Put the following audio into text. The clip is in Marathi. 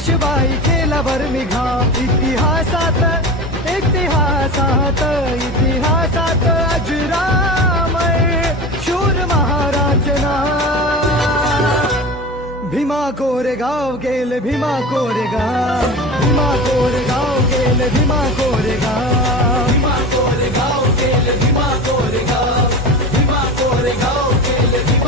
पेशवाई केला घाव. इतिहासात इतिहासात इतिहासात अजरामर शूर महाराज नाव. भीमा कोरेगाव गेले भीमा कोरेगाव. भीमा कोरेगाव गेले भीमा कोरेगाव. भीमा कोरेगाव गेले भीमा कोरेगाव. भीमा कोरेगाव गेले भीमा